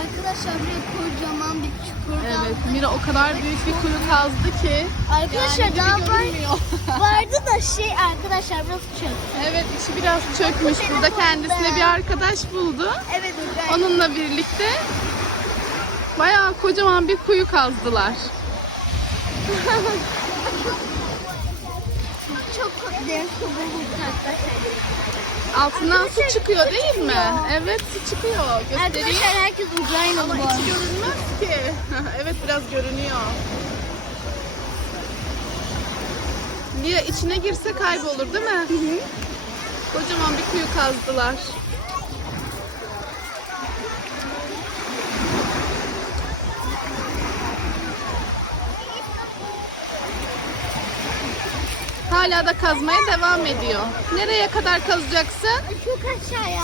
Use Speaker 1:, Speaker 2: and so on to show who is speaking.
Speaker 1: Arkadaşlar buraya kocaman bir çukur
Speaker 2: Evet. Mira o kadar büyük bir kuru kazdı ki.
Speaker 1: Arkadaşlar
Speaker 2: yani
Speaker 1: daha vardı da şey arkadaşlar burası çöktü.
Speaker 2: Evet içi biraz çökmüş burada kendisine bir arkadaş buldu.
Speaker 1: Evet Urgay.
Speaker 2: Onunla birlikte bayağı kocaman bir kuyu kazdılar.
Speaker 1: çok, çok, çok, çok,
Speaker 2: Altından su çıkıyor değil mi? Evet su çıkıyor. Göstereyim.
Speaker 1: Arkadaşlar herkes
Speaker 2: Ama
Speaker 1: Ukraynalı
Speaker 2: bu
Speaker 1: hiç
Speaker 2: görünmez ki. evet biraz görünüyor. Lia içine girse kaybolur değil mi? Hı hı. Kocaman bir kuyu kazdılar. Hala da kazmaya devam ediyor. Nereye kadar kazacaksın?
Speaker 1: Çok aşağıya.